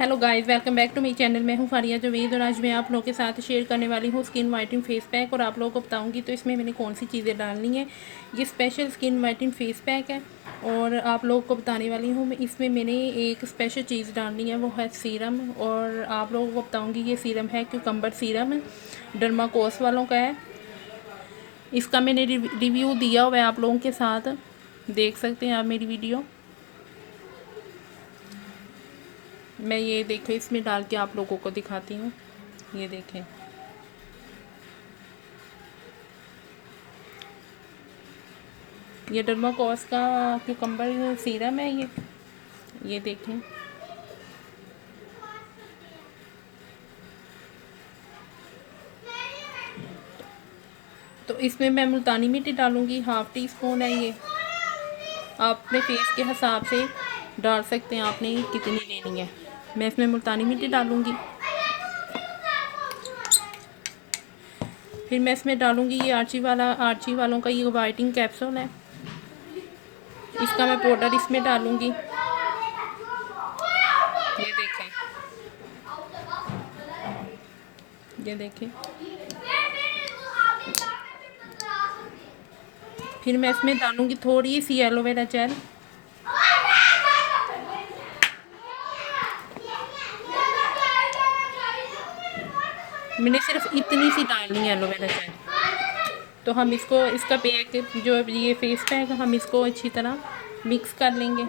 Hello guys, welcome back to मेरी channel. मैं हूं फारिया जवेद और आज मैं आप लोगों के साथ शेयर करने वाली हूं स्किन वाइटनिंग फेस पैक। और आप लोगों को बताऊंगी तो इसमें मैंने कौन सी चीज़ें डालनी है। ये special skin whitening face pack है और आप लोगों को बताने वाली हूं इसमें मैंने एक स्पेशल चीज़ डालनी है, वो है सीरम। और आप लोगों को बताऊँगी ये सीरम है क्यूकम्बर सीरम है, डर्माकोस वालों का है। इसका मैंने रिव्यू दिया हुआ है, आप लोगों के साथ देख सकते हैं आप मेरी वीडियो। मैं ये देखो इसमें डाल के आप लोगों को दिखाती हूँ। ये देखें, ये डर्माकोस का क्यूकम्बर सीरम है ये देखें। तो इसमें मैं मुल्तानी मिट्टी डालूंगी, 1/2 टीस्पून है ये। आप अपने फेस के हिसाब से डाल सकते हैं, आपने कितनी लेनी है। मैं इसमें मुल्तानी मिट्टी डालूंगी। फिर मैं इसमें डालूंगी ये आर्ची वालों का ये वाइटनिंग कैप्सूल है, इसका मैं पाउडर इसमें डालूंगी। ये देखें, ये देखें। फिर मैं इसमें डालूंगी थोड़ी सी एलोवेरा जेल। मैंने सिर्फ इतनी सी डालनी है एलोवेरा जेल। तो हम इसको, इसका पैक जो ये फेस पैक, हम इसको अच्छी तरह मिक्स कर लेंगे।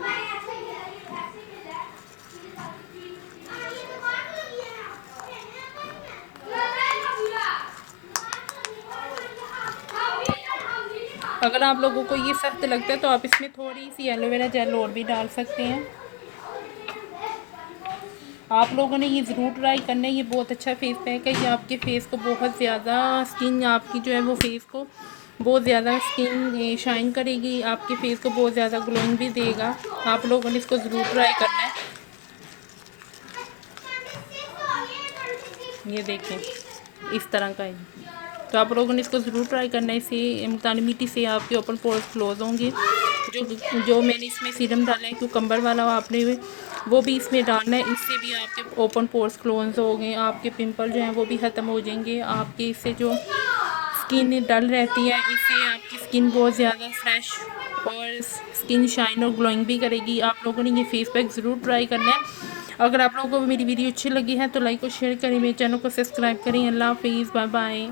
अगर आप लोगों को ये सख्त लगता है तो आप इसमें थोड़ी सी एलोवेरा जेल और भी डाल सकते हैं। आप लोगों ने ये ज़रूर ट्राई करना है, ये बहुत अच्छा फेस पैक है। ये आपके फेस को बहुत ज़्यादा, स्किन आपकी जो है वो फेस को बहुत ज़्यादा स्किन शाइन करेगी, आपके फेस को बहुत ज़्यादा ग्लोइंग भी देगा। आप लोगों ने इसको ज़रूर ट्राई करना है। ये देखें, इस तरह का है। तो आप लोगों ने इसको ज़रूर ट्राई करना है। इससे मुल्तानी मिट्टी से आपके ओपन पोर्स क्लोज होंगे। जो मैंने इसमें सीरम डाला है क्यूकम्बर वाला, आपने वो भी इसमें डालना है। इससे भी आपके ओपन पोर्स क्लोज हो गए, आपके पिंपल जो हैं वो भी ख़त्म हो जाएंगे। आपके इससे जो स्किन डल रहती है, इससे आपकी स्किन बहुत ज़्यादा फ्रेश और स्किन शाइन और ग्लोइंग भी करेगी। आप लोगों ने ये फेस पैक ज़रूर ट्राई करना है। अगर आप लोगों को मेरी वीडियो अच्छी लगी है तो लाइक और शेयर करें, मेरे चैनल को सब्सक्राइब करें। अल्लाह हाफिज़, बाय बाय।